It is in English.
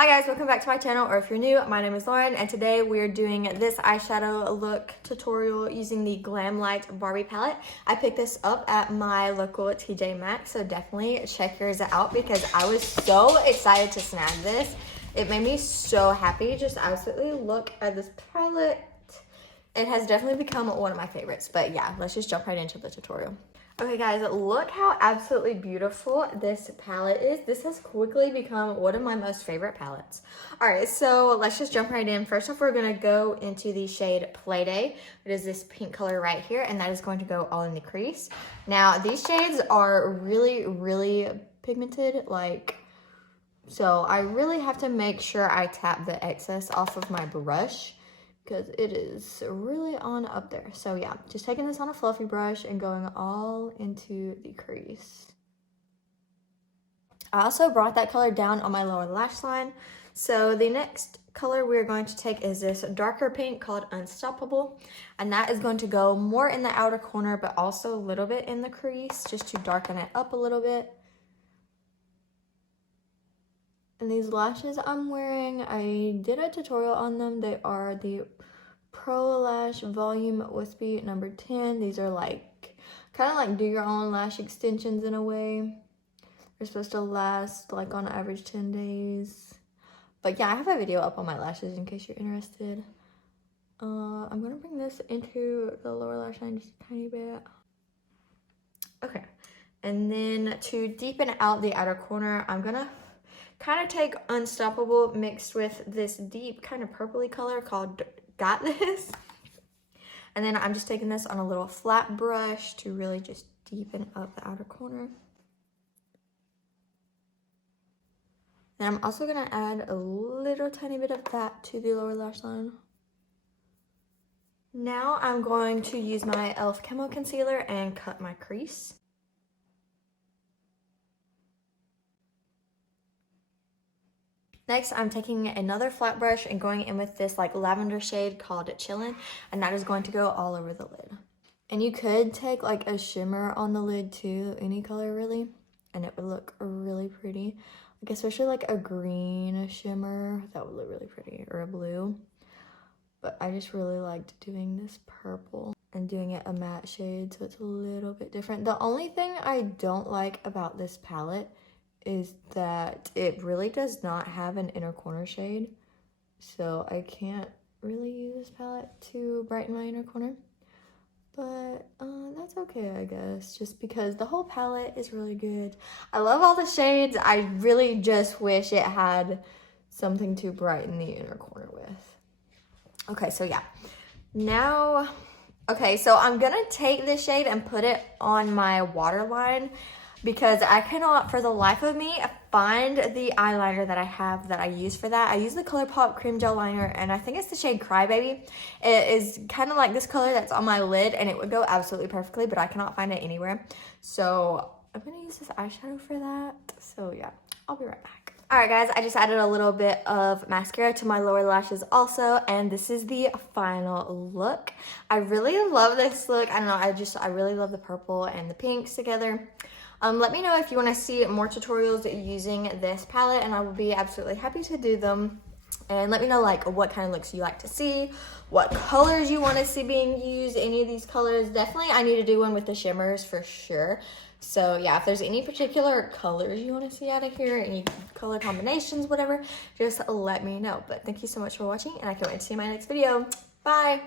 Hi guys, welcome back to my channel, or if you're new, my name is Lauren, and today we're doing this eyeshadow look tutorial using the Glamlight Barbie palette. I picked this up at my local TJ Maxx, so definitely check yours out because I was so excited to snag this. It made me so happy. Just absolutely look at this palette. It has definitely become one of my favorites, but yeah, let's just jump right into the tutorial. Okay guys, look how absolutely beautiful this palette is. This has quickly become one of my most favorite palettes. All right, so let's just jump right in. First off, we're gonna go into the shade Playday. It is this pink color right here, and that is going to go all in the crease. Now, these shades are really pigmented, so I really have to make sure I tap the excess off of my brush, because it is really on up there. So yeah, just taking this on a fluffy brush and going all into the crease. I also brought that color down on my lower lash line. So the next color we're going to take is this darker pink called Unstoppable. And that is going to go more in the outer corner, but also a little bit in the crease, just to darken it up a little bit. And these lashes I'm wearing, I did a tutorial on them. They are the Pro Lash Volume Wispy number 10. These are kind of like do your own lash extensions in a way. They're supposed to last on average 10 days. But yeah, I have a video up on my lashes in case you're interested. I'm gonna bring this into the lower lash line just a tiny bit. Okay, and then to deepen out the outer corner, I'm gonna kind of take Unstoppable mixed with this deep kind of purpley color called Got This. And then I'm just taking this on a little flat brush to really just deepen up the outer corner. And I'm also gonna add a little tiny bit of that to the lower lash line. Now I'm going to use my e.l.f. Camo Concealer and cut my crease. Next, I'm taking another flat brush and going in with this lavender shade called Chillin', and that is going to go all over the lid. And you could take a shimmer on the lid too, any color really, and it would look really pretty. Especially a green shimmer, that would look really pretty, or a blue. But I just really liked doing this purple and doing it a matte shade, so it's a little bit different. The only thing I don't like about this palette is that it really does not have an inner corner shade, so I can't really use this palette to brighten my inner corner, but that's okay, I guess, just because the whole palette is really good. I love all the shades. I really just wish it had something to brighten the inner corner with. Okay, so yeah, now, okay, so I'm gonna take this shade and put it on my waterline, because I cannot for the life of me find the eyeliner that I have that I use for that. I use the ColourPop Cream Gel Liner, and I think it's the shade Crybaby. It is kind of like this color that's on my lid, and it would go absolutely perfectly, but I cannot find it anywhere. So I'm gonna use this eyeshadow for that. So yeah, I'll be right back. All right guys, I just added a little bit of mascara to my lower lashes also, and this is the final look. I really love this look. I don't know, I really love the purple and the pinks together. Let me know if you want to see more tutorials using this palette, and I will be absolutely happy to do them. And let me know what kind of looks you like to see, what colors you want to see being used, any of these colors. Definitely I need to do one with the shimmers for sure. So yeah, if there's any particular colors you want to see out of here, any color combinations, whatever, just let me know. But thank you so much for watching, and I can't wait to see my next video. Bye!